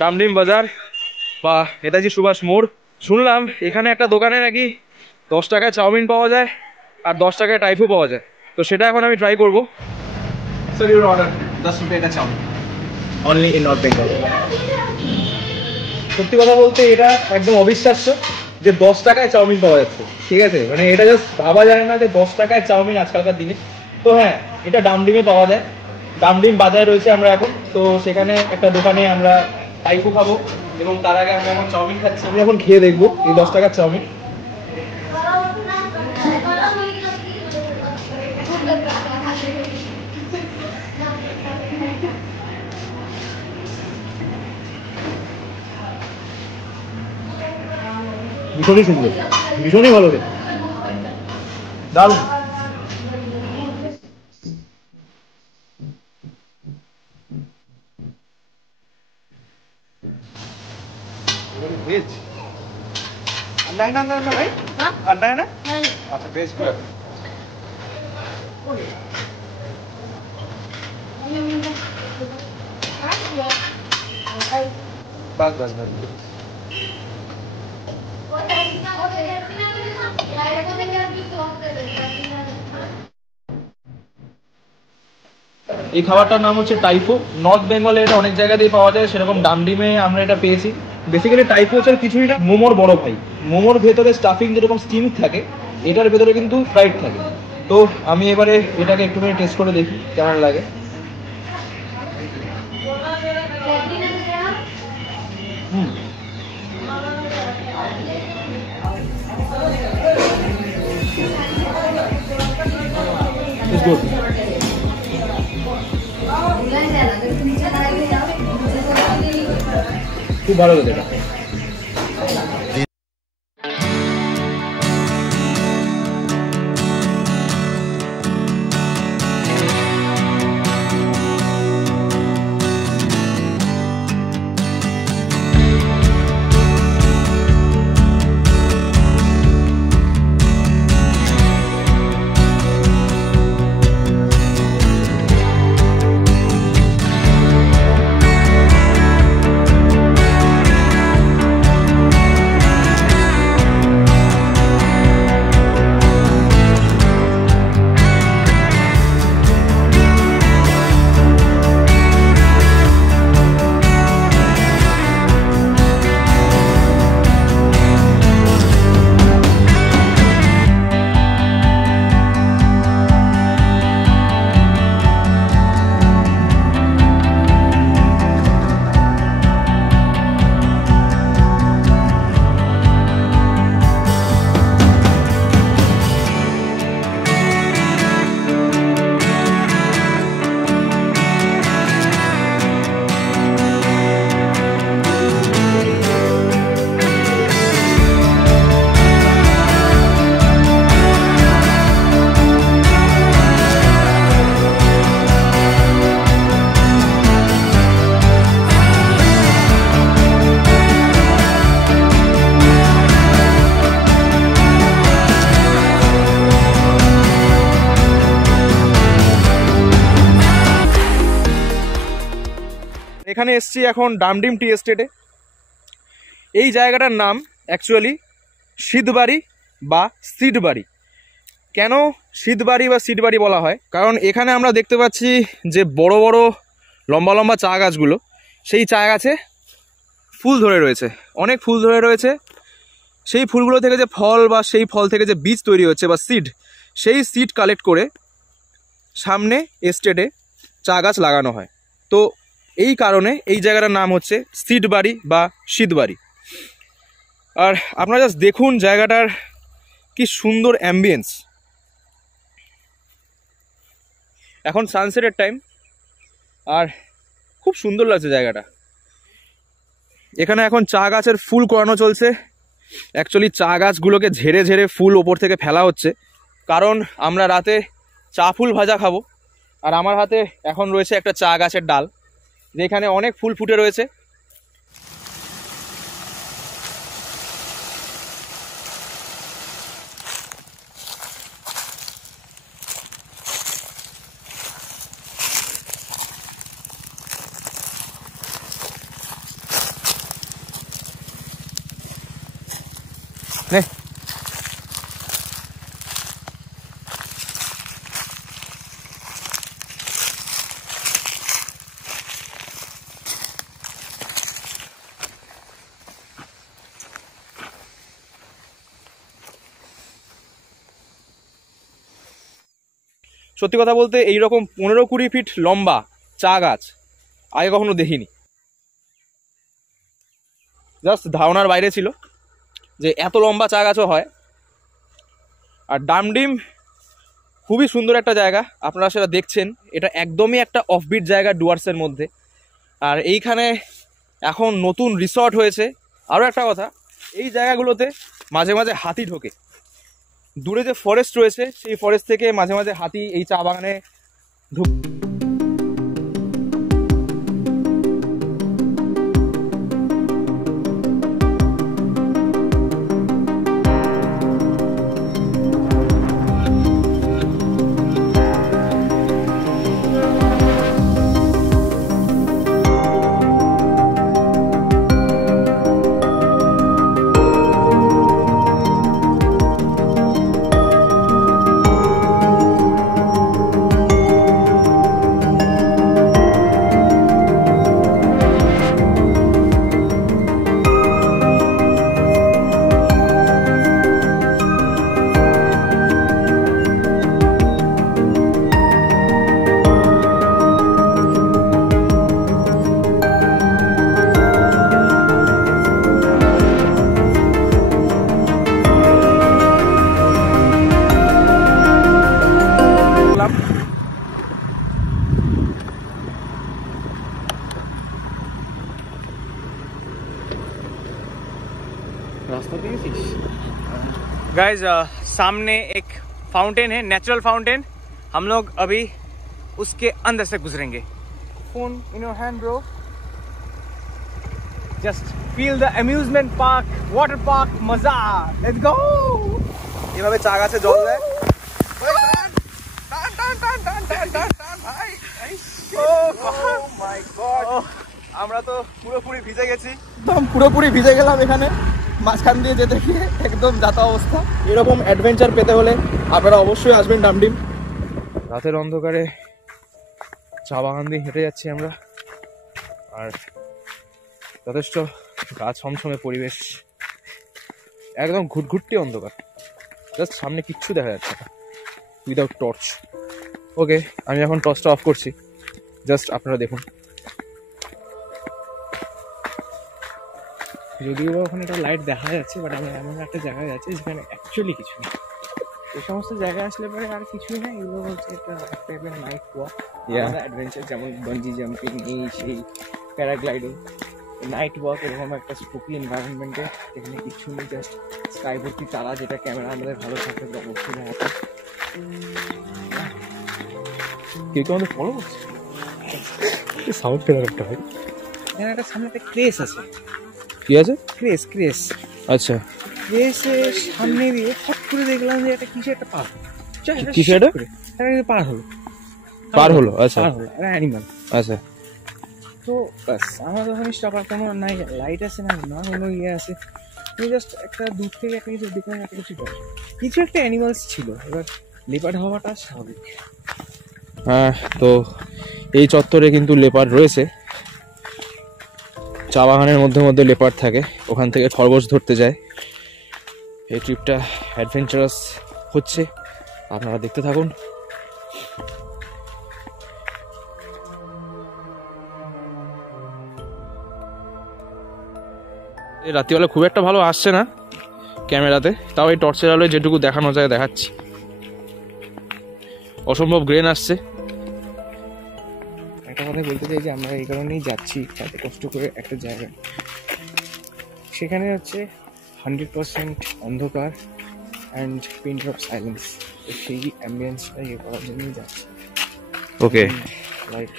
ডামডিম বাজার বা নেতাজি সুভাষ মোড়। শুনলাম এখানে একটা দোকানে নাকি 10 টাকায় চাউমিন পাওয়া যায় আর 10 টাকায় টাইফু পাওয়া যায়, তো সেটা এখন আমি ট্রাই করবো। So you order 10 rupees ka chowmin only in North Bengal. সত্যি কথা বলতে এটা একদম অবিশ্বাস্য যে 10 টাকায় চাউমিন পাওয়া যাচ্ছে, ঠিক আছে, মানে এটা জাস্ট ভাবা যায় না যে 10 টাকায় চাউমিন আজকালকার দিনে। তো হ্যাঁ, এটা ডামডিমে পাওয়া যায়। ডামডিম বাজারে রয়েছে আমরা এখন, তো সেখানে একটা দোকানে আমরা টাইফু খাবো এবং তার আগে আমরা এখন চাউমিন খাচ্ছি। আমি এখন খেয়ে দেখবো এই 10 টাকার চাউমিন। ভীষণই সুন্দর, ভীষণই ভালো খেতে, দারুণ। Veg. अंडा है ना अंदर में भाई? हाँ? अंडा है ना? नहीं। अच्छा वेज पूरा। बस बस बस। এই খাবারটার নাম হচ্ছে টাইফু। নর্থ বেঙ্গলে এটা অনেক জায়গাতেই পাওয়া যায়, সেরকম ডামডিমে আমরা এটা পেয়েছি। বেসিক্যালি টাইফু হচ্ছে কিছুই না, মোমোর বড় ভাই। মোমোর ভেতরে স্টাফিং যেরকম স্টিম থাকে, এটার ভেতরে কিন্তু ফ্রাইড থাকে। তো আমি এবারে এটাকে একটুখানি টেস্ট করে দেখি কেমন লাগে। It's good. খুব ভালো লাগে এটা। এখানে এসছি এখন ডামডিম টি এস্টেটে। এই জায়গাটার নাম অ্যাকচুয়ালি সিদ্ধবাড়ি বা সিডবাড়ি। কেন সিদ্ধবাড়ি বা সিডবাড়ি বলা হয়? কারণ এখানে আমরা দেখতে পাচ্ছি যে বড় বড় লম্বা লম্বা চা গাছগুলো, সেই চা গাছে ফুল ধরে রয়েছে, অনেক ফুল ধরে রয়েছে। সেই ফুলগুলো থেকে যে ফল বা সেই ফল থেকে যে বীজ তৈরি হচ্ছে বা সিড, সেই সিড কালেক্ট করে সামনে এস্টেটে চা গাছ লাগানো হয়। তো এই কারণে এই জায়গাটার নাম হচ্ছে সিডবাড়ি বা সিদ্ধবাড়ি। আর আপনারা জাস্ট দেখুন জায়গাটার কি সুন্দর অ্যাম্বিয়েন্স। এখন সানসেটের টাইম আর খুব সুন্দর লাগছে জায়গাটা। এখানে এখন চা গাছের ফুল করানো চলছে। অ্যাকচুয়ালি চা গাছগুলোকে ঝেড়ে ঝেড়ে ফুল ওপর থেকে ফেলা হচ্ছে, কারণ আমরা রাতে চা ফুল ভাজা খাবো। আর আমার হাতে এখন রয়েছে একটা চা গাছের ডাল, যেখানে অনেক ফুল ফুটে রয়েছে। নে সত্যি কথা বলতে এইরকম 15-20 ফিট লম্বা চা গাছ আগে কখনো দেখিনি। জাস্ট ধারণার বাইরে ছিল যে এত লম্বা চা গাছও হয়। আর ডামডিম খুবই সুন্দর একটা জায়গা, আপনারা সেটা দেখছেন। এটা একদমই একটা অফবিট জায়গা ডুয়ার্সের মধ্যে। আর এইখানে এখন নতুন রিসর্ট হয়েছে। আরও একটা কথা, এই জায়গাগুলোতে মাঝে মাঝে হাতি ঢোকে। দূরে যে ফরেস্ট রয়েছে সেই ফরেস্ট থেকে মাঝে মাঝে হাতি এই চা বাগানে ঢুক। गाइस सामने एक फाउंटेन है, नेचुरल फाउंटेन। हम लोग अभी उसके अंदर से गुजरेंगे। Phone in your hand bro, just feel the amusement park, water park मजा। Let's go. এভাবে চা গাছে জল দেয়। আমরা তো পুরোপুরি ভিজে গেছি, একদম পুরোপুরি ভিজে গেলাম। এখানে মাঝখান দিয়ে যেতে গিয়ে একদম যাতা অবস্থা। এরকম অ্যাডভেঞ্চার পেতে হলে আপনারা অবশ্যই আসবেন ডামডিম। রাতের অন্ধকারে চা বাগান দিয়ে হেঁটে যাচ্ছি আমরা, আর যথেষ্ট গা ছমছমে পরিবেশ, একদম ঘুটঘুটটি অন্ধকার, জাস্ট সামনে কিচ্ছু দেখা যাচ্ছে না উইদাউট টর্চ। ওকে, আমি এখন টর্চটা অফ করছি, জাস্ট আপনারা দেখুন। যদিও ওখানে একটা লাইট দেখা যাচ্ছে, বাট আমরা এমন একটা জায়গায় যাচ্ছি যেখানে অ্যাকচুয়ালি কিছু নেই। এই সমস্ত জায়গায় আসলে পরে আর কিছুই না, এগুলো হচ্ছে একটা টাইপের নাইট ওয়াক, অ্যাডভেঞ্চার, যেমন বাঞ্জি জাম্পিং, এই সেই প্যারাগ্লাইডিং, নাইট ওয়াক, এরকম একটা স্পুকি এনভায়রনমেন্টে। এখানে কিছু নেই, জাস্ট স্কাই ভর্তি তারা, যেটা ক্যামেরা আমাদের ভালো থাকে অবশ্যই দেখাতে। কেউ আমাদের ফলো করছে, সাউন্ড পেলার একটা হয়। এখানে একটা সামনে একটা ক্রেস আছে। কি আছে? Craze, craze. আচ্ছা, ক্রেসের সামনে দিয়ে হট করে দেখলাম যে একটা কিছু একটা পার, কিছু একটা পার হলো, পার হলো। আচ্ছা, পার হলো, একটা অ্যানিমাল। আচ্ছা, তো বাস আমার তখন স্টপ, আর কোনো নাই লাইট আছে না, না কোনো ইয়ে আছে, তুমি জাস্ট একটা দূর থেকে একটা কিছু দেখলাম, একটা কিছু একটা অ্যানিমালস ছিল। এবার লেপার্ড হওয়াটা স্বাভাবিক। হ্যাঁ, তো এই চত্বরে কিন্তু লেপার্ড রয়েছে। চা বাগানের মধ্যে মধ্যে লেপার্ড থাকে, ওখান থেকে খরগোশ ধরতে যায়। এই ট্রিপটা অ্যাডভেঞ্চারাস হচ্ছে, আপনারা দেখতে থাকুন। এই রাত্রিবেলা খুব একটা ভালো আসছে না ক্যামেরাতে, তাও এই টর্চের আলোয় যেটুকু দেখানো যায় দেখাচ্ছি। অসম্ভব গ্রেন আসছে। একটা কথা বলতে চাই যে আমরা এই কারণেই যাচ্ছি এত কষ্ট করে একটা জায়গায়, সেখানে হচ্ছে 100% অন্ধকার অ্যান্ড পিন ড্রপ সাইলেন্স। সেই অ্যাম্বিয়েন্সটা ইয়ে করার জন্যই যাচ্ছি। ওকে, লাইক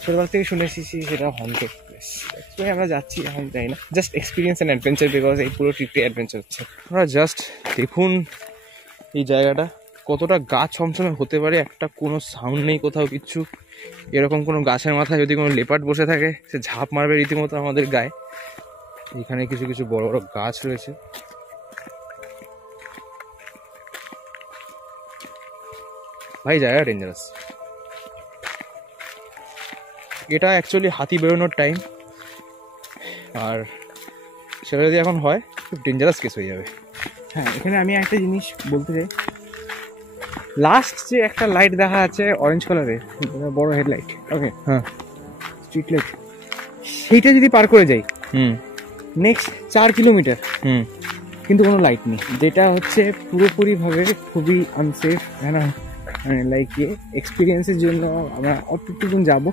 ছোটবেলা থেকে শুনেছি সেটা হন্টেড প্লেস। অ্যাকচুয়ালি আমরা যাচ্ছি, এখন যাই না, just experience and adventure, because এই পুরো ট্রিপটি অ্যাডভেঞ্চার হচ্ছে। আমরা জাস্ট দেখুন এই জায়গাটা কতটা গা ছমছমে হতে পারে, একটা কোনো সাউন্ড নেই কোথাও কিচ্ছু। এরকম কোনো গাছের মাথায় যদি কোনো লেপার্ড বসে থাকে, সে ঝাঁপ মারবে রীতিমতো আমাদের গায়ে। এখানে কিছু কিছু বড় বড় গাছ রয়েছে, ভাই জায়গা ডেঞ্জারাস। এটা অ্যাকচুয়ালি হাতি বেরোনোর টাইম, আর সেটা যদি এখন হয় খুব ডেঞ্জারাস কেস হয়ে যাবে। হ্যাঁ, এখানে আমি একটা জিনিস বলতে চাই, লাস্ট যে একটা লাইট দেখা আছে অরেঞ্জ কালারের বড় হেডলাইট, ওকে, হ্যাঁ, স্ট্রিট লাইট, সেইটা যদি পার করে যাই হুম নেক্সট 4 কিলোমিটার হুম কিন্তু কোনো লাইট নেই, যেটা হচ্ছে পুরোপুরিভাবে খুবই আনসেফ। মানে লাইক এক্সপিরিয়েন্সের জন্য আমরা অতটুকুন যাবো,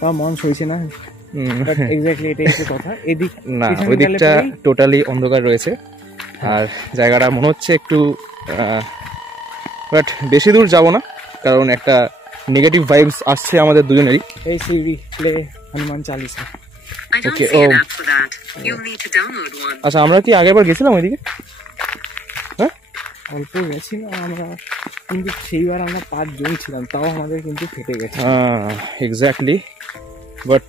বা মন সইছে না, এক্স্যাক্টলি এটাই হচ্ছে কথা। এদিক না, ওই দিকটা টোটালি অন্ধকার রয়েছে, আর জায়গাটা মনে হচ্ছে একটু, বাট বেশি দূর যাব না, কারণ একটা নেগেটিভ ভাইবস আসছে আমাদের দুজনেরই। এই সিডি প্লে হনুমান চালিসা। ওকে, ও আচ্ছা, আমরা কি আগেরবার গেছিলাম ওইদিকে? হ্যাঁ, অল্প গেছিলাম আমরা, কিন্তু সেইবার আমরা 5 জন ছিলাম, তাও আমাদের কিন্তু ফেটে গেছে। এক্স্যাক্টলি, বাট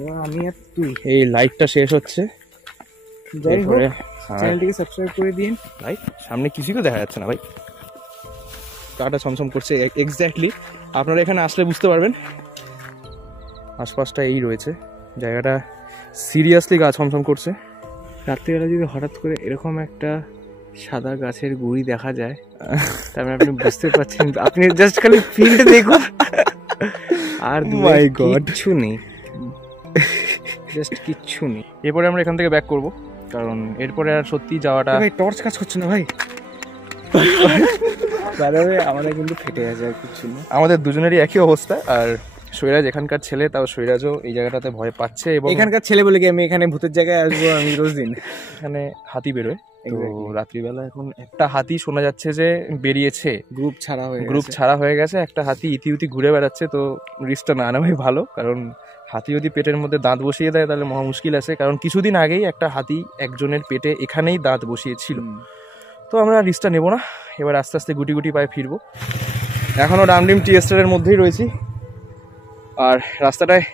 এবার আমি আর তুই, এই লাইটটা শেষ হচ্ছে। যাই হোক, চ্যানেলটিকে সাবস্ক্রাইব করে দিন। ভাই সামনে কিছুই তো দেখা যাচ্ছে না ভাই, কাটা ছমছম করছে। এক্স্যাক্টলি, আপনারা এখানে আসলে বুঝতে পারবেন আশপাশটা এই রয়েছে, জায়গাটা সিরিয়াসলি গা ছমছম করছে। রাত্রিবেলা যদি হঠাৎ করে এরকম একটা সাদা গাছের গুড়ি দেখা যায়, তারপরে আপনি বুঝতে পারছেন, আপনি জাস্ট খালি ফিল্ড দেখুন, আর কিচ্ছু নেই, জাস্ট কিচ্ছু নেই। এরপরে আমরা এখান থেকে ব্যাক করব, কারণ এরপরে আর সত্যি যাওয়াটা, ভাই টর্চ কাজ করছে না ভাই, আমাদের কিন্তু ফেটে গেছে, আর কিচ্ছু না। আমাদের দুজনেরই একই অবস্থা। আর সৈরাজ এখানকার ছেলে, তাও সৈরাজও এই জায়গাটাতে ভয় পাচ্ছে। এবং এখানকার ছেলে বলে কি আমি এখানে ভূতের জায়গায় আসবো আমি রোজ দিন? এখানে হাতি বেরোয়, তো রাত্রিবেলা এখন একটা হাতি শোনা যাচ্ছে যে বেরিয়েছে, গ্রুপ ছাড়া হয়ে গেছে, একটা হাতি ইতিউতি ঘুরে বেড়াচ্ছে। তো রিস্কটা না নেওয়াই ভালো, কারণ হাতি যদি পেটের মধ্যে দাঁত বসিয়ে দেয় তাহলে মহা মুশকিল আছে। কারণ কিছুদিন আগেই একটা হাতি একজনের পেটে এখানেই দাঁত বসিয়েছিল। তো আমরা রিস্কটা নেবো না, এবার আস্তে আস্তে গুটি গুটি পায়ে ফিরবো। এখনও ডামডিম টি এস্টেটের মধ্যেই রয়েছি, আর রাস্তাটায়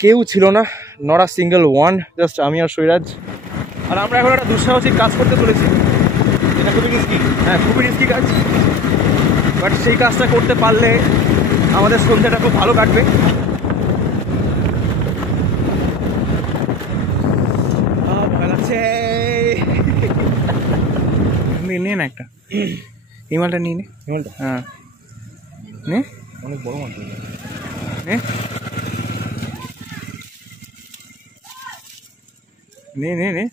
কেউ ছিল না, not a single one, just আমি আর সৈরাজ। আর আমরা এখন একটা দুঃসাহসিক কাজ করতে চলেছি, এটা খুবই রিস্কি। হ্যাঁ, খুবই রিস্কি কাজ, বাট সেই কাজটা করতে পারলে আমাদের সন্ধ্যাটা খুব ভালো কাটবে। ভয় লাগছে। নিয়ে না একটা, এই মালটা নিয়ে নে, এই মালটা, হ্যাঁ নে, অনেক বড় মাল নে নে নে নে,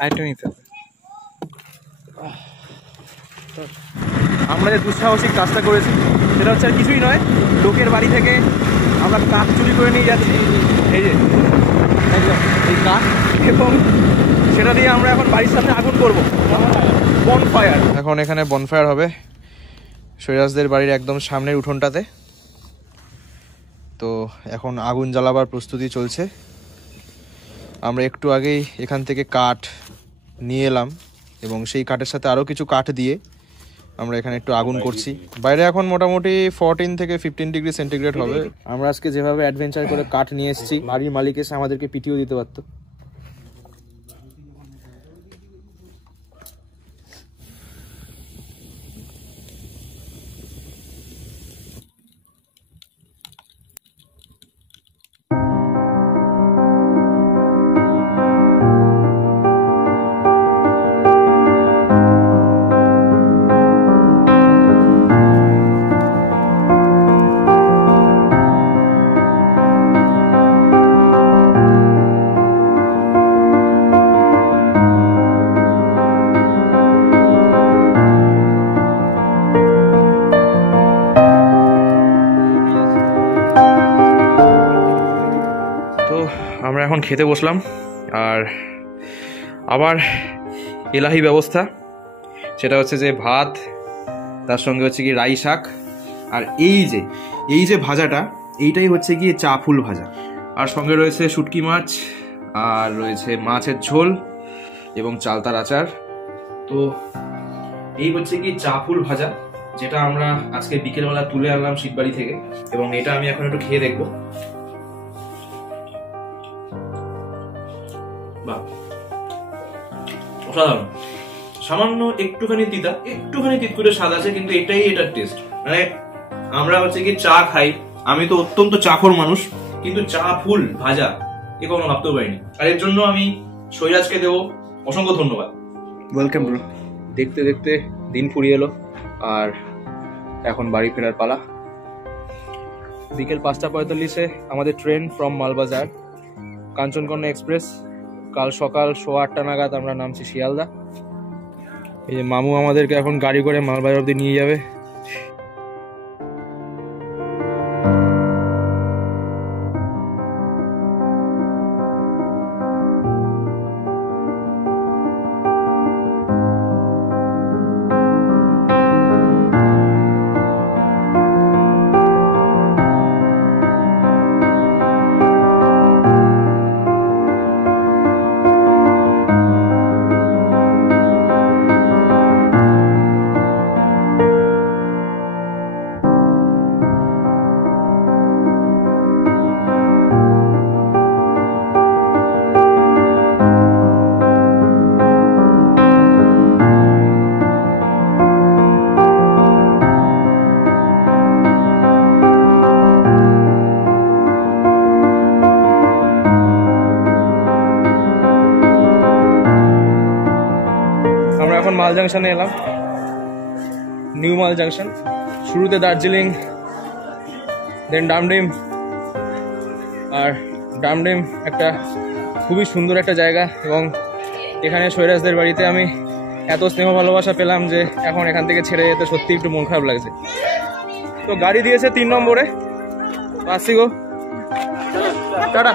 আরেকটা নিতে হবে। আমরা যে দুঃসাহসিক কাজটা করেছি সেটা হচ্ছে আর কিছুই নয়, লোকের বাড়ি থেকে আমরা কাঠ চুরি করে নিয়ে যাচ্ছি, এই যে এই কাঠ, এবং সেটা দিয়ে আমরা এখন বাড়ির সামনে আগুন করব, বনফায়ার। এখন এখানে বনফায়ার হবে সৈরাজদের বাড়ির একদম সামনের উঠোনটাতে। তো এখন আগুন জ্বালাবার প্রস্তুতি চলছে। আমরা একটু আগেই এখান থেকে কাঠ নিয়ে এলাম, এবং সেই কাঠের সাথে আরও কিছু কাঠ দিয়ে আমরা এখানে একটু আগুন করছি। বাইরে এখন মোটামুটি 14 থেকে 15 ডিগ্রি সেন্টিগ্রেড হবে। আমরা আজকে যেভাবে অ্যাডভেঞ্চার করে কাঠ নিয়ে এসেছি, বাড়ির মালিক এসে আমাদেরকে পিটিও দিতে পারতো। আমরা এখন খেতে বসলাম, আর আবার এলাহি ব্যবস্থা, সেটা হচ্ছে যে ভাত, তার সঙ্গে হচ্ছে কি রাই শাক, আর এই যে ভাজাটা, এইটাই হচ্ছে গিয়ে চা ফুল ভাজা, আর সঙ্গে রয়েছে শুটকি মাছ, আর রয়েছে মাছের ঝোল এবং চালতার আচার। তো এই হচ্ছে কি চা ফুল ভাজা, যেটা আমরা আজকে বিকেলবেলা তুলে আনলাম শীতবাড়ি থেকে, এবং এটা আমি এখন একটু খেয়ে দেখবো। অসাধারণ, সামান্য একটুখানি তিত করে স্বাদ আছে, কিন্তু এটাই এটার টেস্ট। মানে আমরা হচ্ছে কি চা খাই, আমি তো অত্যন্ত চাখর মানুষ, কিন্তু চা ফুল ভাজা এ কখনো ভাবতেও পারিনি। আর এর জন্য আমি সৈরাজকে দেবো অসংখ্য ধন্যবাদ। Welcome bro. দেখতে দেখতে দিন ফুরিয়ে এলো, আর এখন বাড়ি ফেরার পালা। বিকেল 5:45 আমাদের train from Malbazar, Kanchankanya express. কাল সকাল 8:15 নাগাদ আমরা নামছি শিয়ালদা। এই যে মামু আমাদেরকে এখন গাড়ি করে মালবাজার অব্দি নিয়ে যাবে। আমরা এখন মাল জাংশনে এলাম, নিউ মাল জাংশন। শুরুতে দার্জিলিং, দেন ডামডিম। আর ডামডিম একটা খুবই সুন্দর একটা জায়গা, এবং এখানে সৈরাজদের বাড়িতে আমি এত স্নেহ ভালোবাসা পেলাম যে এখন এখান থেকে ছেড়ে যেতে সত্যি একটু মন খারাপ লাগছে। তো গাড়ি দিয়েছে 3 নম্বরে, আসছি গো, টাটা।